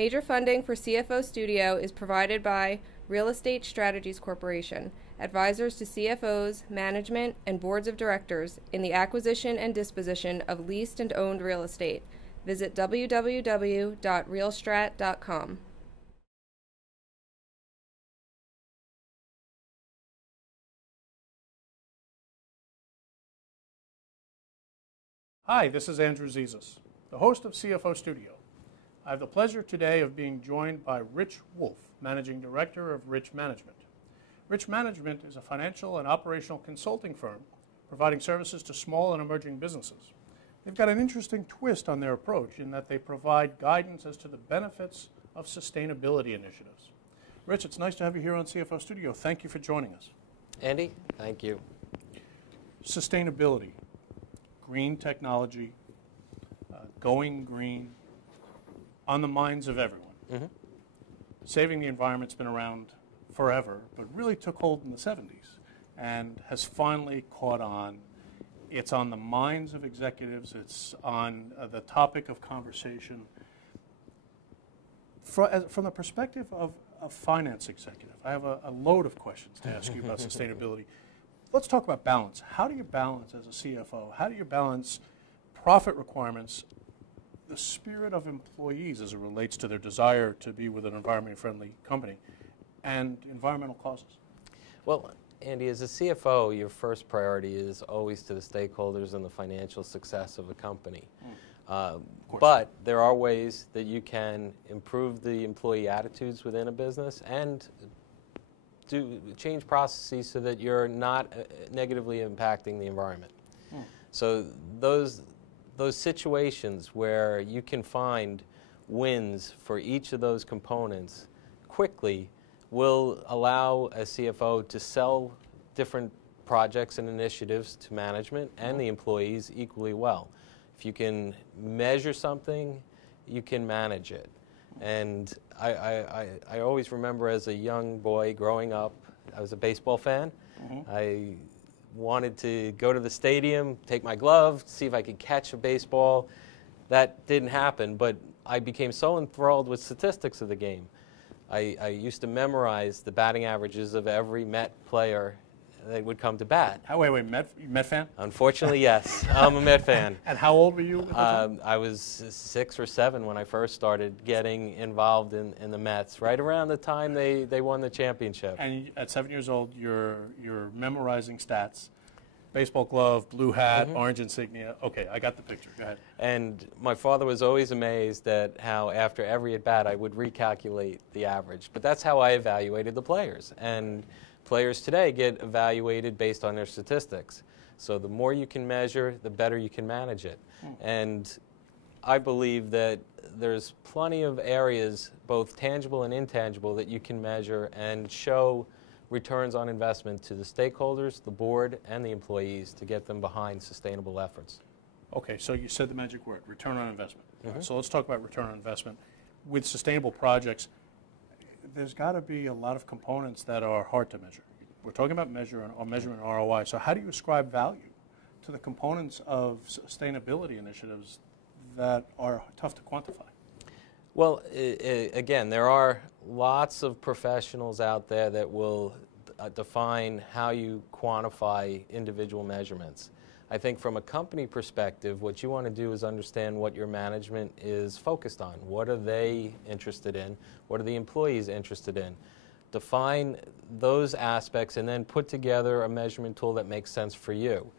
Major funding for CFO Studio is provided by Real Estate Strategies Corporation, advisors to CFOs, management, and boards of directors in the acquisition and disposition of leased and owned real estate. Visit www.realstrat.com. Hi, this is Andrew Zizas, the host of CFO Studio. I have the pleasure today of being joined by Rich Wolf, Managing Director of Rich Management. Rich Management is a financial and operational consulting firm providing services to small and emerging businesses. They've got an interesting twist on their approach in that they provide guidance as to the benefits of sustainability initiatives. Rich, it's nice to have you here on CFO Studio. Thank you for joining us. Andy, thank you. Sustainability, green technology, going green, on the minds of everyone. Mm-hmm. Saving the environment's been around forever, but really took hold in the 70s and has finally caught on. It's on the minds of executives. It's on the topic of conversation. From the perspective of a finance executive, I have a load of questions to ask you about sustainability. Let's talk about balance. How do you balance as a CFO? How do you balance profit requirements, the spirit of employees as it relates to their desire to be with an environmentally friendly company, and environmental causes? Well, Andy, as a CFO, your first priority is always to the stakeholders and the financial success of a company. But there are ways that you can improve the employee attitudes within a business and change processes so that you're not negatively impacting the environment. So those situations where you can find wins for each of those components quickly will allow a CFO to sell different projects and initiatives to management and the employees equally well. If you can measure something, you can manage it. And I always remember as a young boy growing up, I was a baseball fan. I wanted to go to the stadium, take my glove, see if I could catch a baseball. That didn't happen, but I became so enthralled with statistics of the game. I used to memorize the batting averages of every Met player that would come to bat. Wait, Met fan? Unfortunately, yes. I'm a Met fan. And how old were you at the time? I was 6 or 7 when I first started getting involved in the Mets, right around the time they won the championship. And at 7 years old, you're memorizing stats. Baseball glove, blue hat, orange insignia. Okay, I got the picture. Go ahead. And my father was always amazed at how after every at-bat I would recalculate the average. But that's how I evaluated the players. And players today get evaluated based on their statistics. So the more you can measure, the better you can manage it. And I believe that there's plenty of areas, both tangible and intangible, that you can measure and show returns on investment to the stakeholders, the board, and the employees to get them behind sustainable efforts. Okay, so you said the magic word, return on investment. Right, so let's talk about return on investment. With sustainable projects, there's got to be a lot of components that are hard to measure. We're talking about measuring ROI. So how do you ascribe value to the components of sustainability initiatives that are tough to quantify? Well, again, there are lots of professionals out there that will define how you quantify individual measurements. I think from a company perspective, what you want to do is understand what your management is focused on. What are they interested in? What are the employees interested in? Define those aspects and then put together a measurement tool that makes sense for you.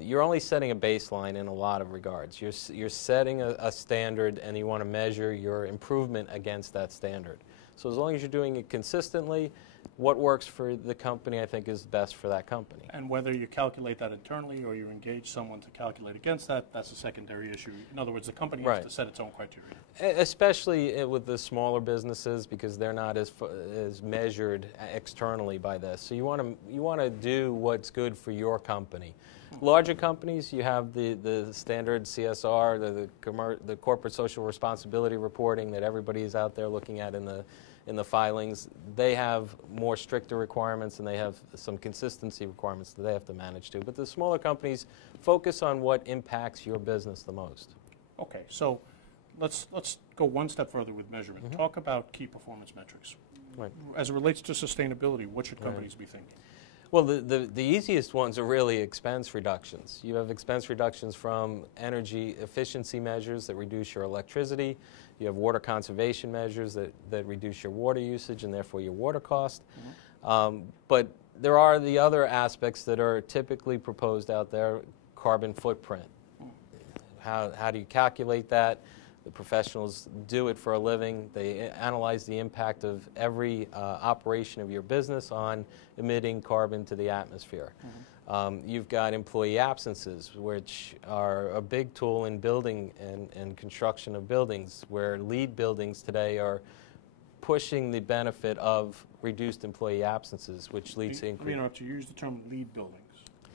You're only setting a baseline in a lot of regards. You're setting a standard and you want to measure your improvement against that standard. So as long as you're doing it consistently, what works for the company I think is best for that company. And whether you calculate that internally or you engage someone to calculate against that, that's a secondary issue. In other words, the company has to set its own criteria. Especially with the smaller businesses because they're not as measured externally by this. So you want to do what's good for your company. Larger companies, you have the standard CSR, the corporate social responsibility reporting that everybody is out there looking at in the filings. They have more stricter requirements and they have some consistency requirements that they have to manage to. But the smaller companies focus on what impacts your business the most. Okay, so let's go one step further with measurement. Talk about key performance metrics. Right. As it relates to sustainability, what should companies be thinking? Well, the easiest ones are really expense reductions. You have expense reductions from energy efficiency measures that reduce your electricity. You have water conservation measures that reduce your water usage and therefore your water cost. But there are the other aspects that are typically proposed out there, carbon footprint. How do you calculate that? The professionals do it for a living. They analyze the impact of every operation of your business on emitting carbon to the atmosphere. You've got employee absences, which are a big tool in building and construction of buildings, where LEED buildings today are pushing the benefit of reduced employee absences, which leads to increase. Let me interrupt you. You use the term LEED buildings.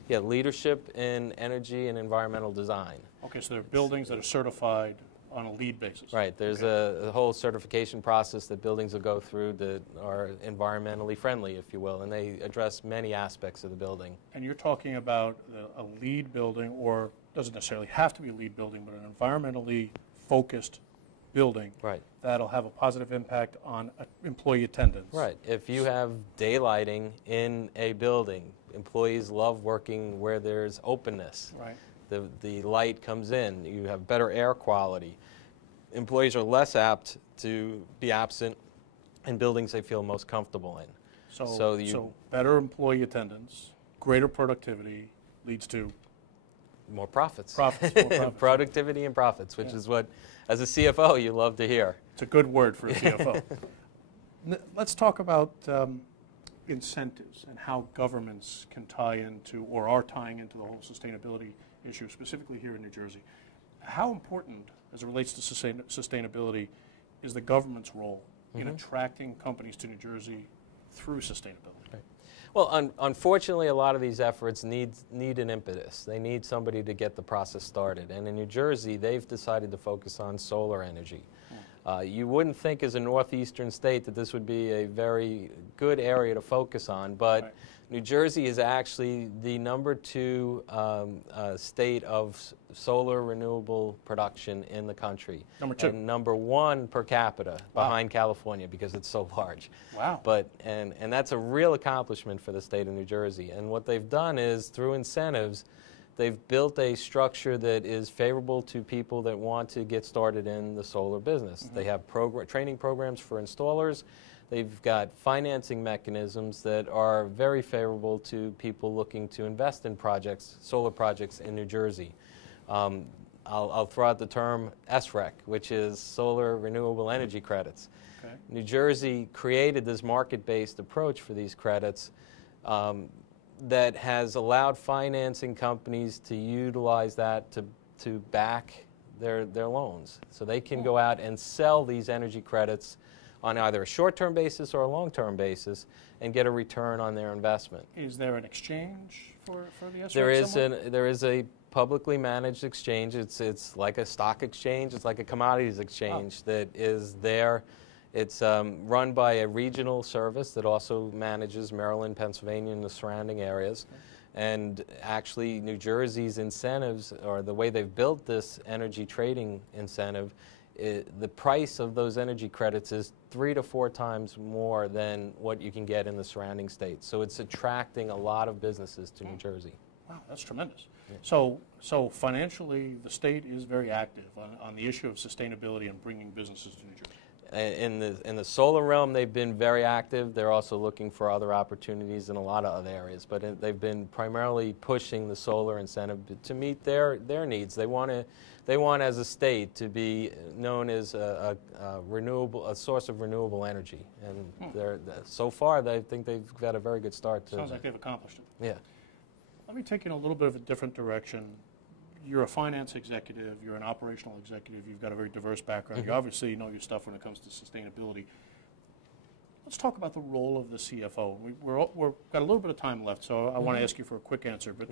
Yeah, leadership in energy and environmental design. Okay, so there are buildings that are certified on a LEED basis. Right. There's a whole certification process that buildings will go through that are environmentally friendly, if you will, and they address many aspects of the building. And you're talking about a LEED building, or doesn't necessarily have to be a LEED building, but an environmentally focused building that'll have a positive impact on employee attendance. Right. If you have daylighting in a building, employees love working where there's openness. Right. The light comes in. You have better air quality. Employees are less apt to be absent in buildings they feel most comfortable in. So better employee attendance, greater productivity leads to more profits. More profits. Productivity and profits, which is what, as a CFO, you love to hear. It's a good word for a CFO. Let's talk about incentives and how governments can tie into, or are tying into, the whole sustainability issue, specifically here in New Jersey. How important, as it relates to sustainability, is the government's role in attracting companies to New Jersey through sustainability? Right. Well, unfortunately, a lot of these efforts need an impetus. They need somebody to get the process started. And in New Jersey, they've decided to focus on solar energy. You wouldn't think as a northeastern state that this would be a very good area to focus on, but New Jersey is actually the #2 state of solar renewable production in the country. #2. And #1 per capita, behind California, because it's so large. Wow. But, and that's a real accomplishment for the state of New Jersey. And what they've done is, through incentives, they've built a structure that is favorable to people that want to get started in the solar business. They have training programs for installers. They've got financing mechanisms that are very favorable to people looking to invest in projects, solar projects in New Jersey. I'll throw out the term SREC, which is Solar Renewable Energy Credits. Okay. New Jersey created this market-based approach for these credits that has allowed financing companies to utilize that to back their loans. So they can go out and sell these energy credits on either a short-term basis or a long-term basis and get a return on their investment. Is there an exchange for the SREC? There is a publicly managed exchange. It's like a stock exchange. It's like a commodities exchange that is there. It's run by a regional service that also manages Maryland, Pennsylvania, and the surrounding areas. And actually, New Jersey's incentives, or the way they've built this energy trading incentive, the price of those energy credits is 3 to 4 times more than what you can get in the surrounding states. So it's attracting a lot of businesses to New Jersey. Wow, that's tremendous. Yeah. So financially, the state is very active on the issue of sustainability and bringing businesses to New Jersey. In the solar realm, they've been very active. They're also looking for other opportunities in a lot of other areas, but they've been primarily pushing the solar incentive to meet their needs. They want as a state to be known as a source of renewable energy, and so far I think they've got a very good start. Sounds like they've accomplished it. Yeah. Let me take you in a little bit of a different direction. You're a finance executive, you're an operational executive, you've got a very diverse background. You obviously know your stuff when it comes to sustainability. Let's talk about the role of the CFO. We've got a little bit of time left, so I want to ask you for a quick answer. But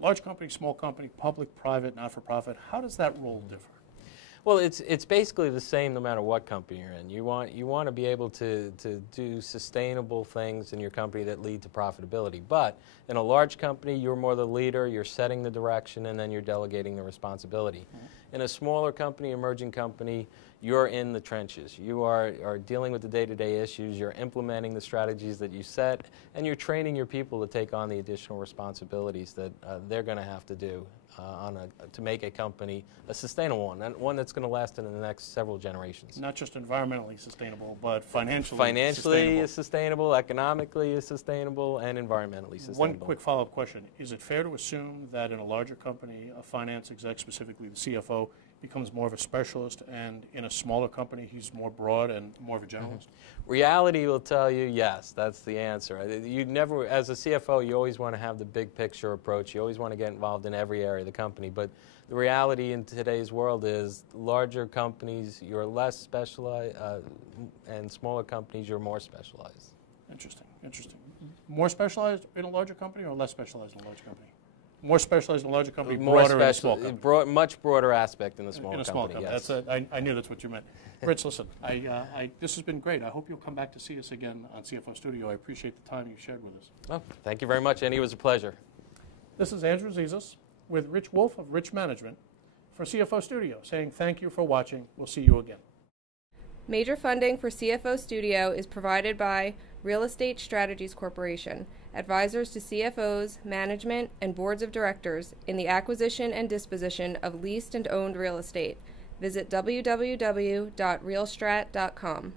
large company, small company, public, private, not-for-profit, how does that role differ? Well, it's basically the same no matter what company you're in. You want to be able to do sustainable things in your company that lead to profitability. But in a large company, you're more the leader, you're setting the direction, and then you're delegating the responsibility. In a smaller company, emerging company, you're in the trenches. You are dealing with the day-to-day issues, you're implementing the strategies that you set, and you're training your people to take on the additional responsibilities that they're going to have to do to make a company a sustainable one, and one that's going to last in the next several generations. Not just environmentally sustainable, but financially sustainable, economically sustainable, and environmentally sustainable. One quick follow-up question. Is it fair to assume that in a larger company, a finance exec, specifically the CFO, becomes more of a specialist, and in a smaller company, he's more broad and more of a generalist? Reality will tell you yes, that's the answer. You never, as a CFO, you always want to have the big picture approach. You always want to get involved in every area of the company. But the reality in today's world is larger companies, you're less specialized, and smaller companies, you're more specialized. Interesting, interesting. More specialized in a larger company or less specialized in a larger company? More specialized in a larger company, broader in a small company. Much broader aspect in a small company. In a small company, yes. I knew that's what you meant. Rich, listen, this has been great. I hope you'll come back to see us again on CFO Studio. I appreciate the time you shared with us. Oh, thank you very much, Andy. It was a pleasure. This is Andrew Zizas with Rich Wolf of Rich Management for CFO Studio, saying thank you for watching. We'll see you again. Major funding for CFO Studio is provided by Real Estate Strategies Corporation, advisors to CFOs, management, and boards of directors in the acquisition and disposition of leased and owned real estate. Visit www.realstrat.com.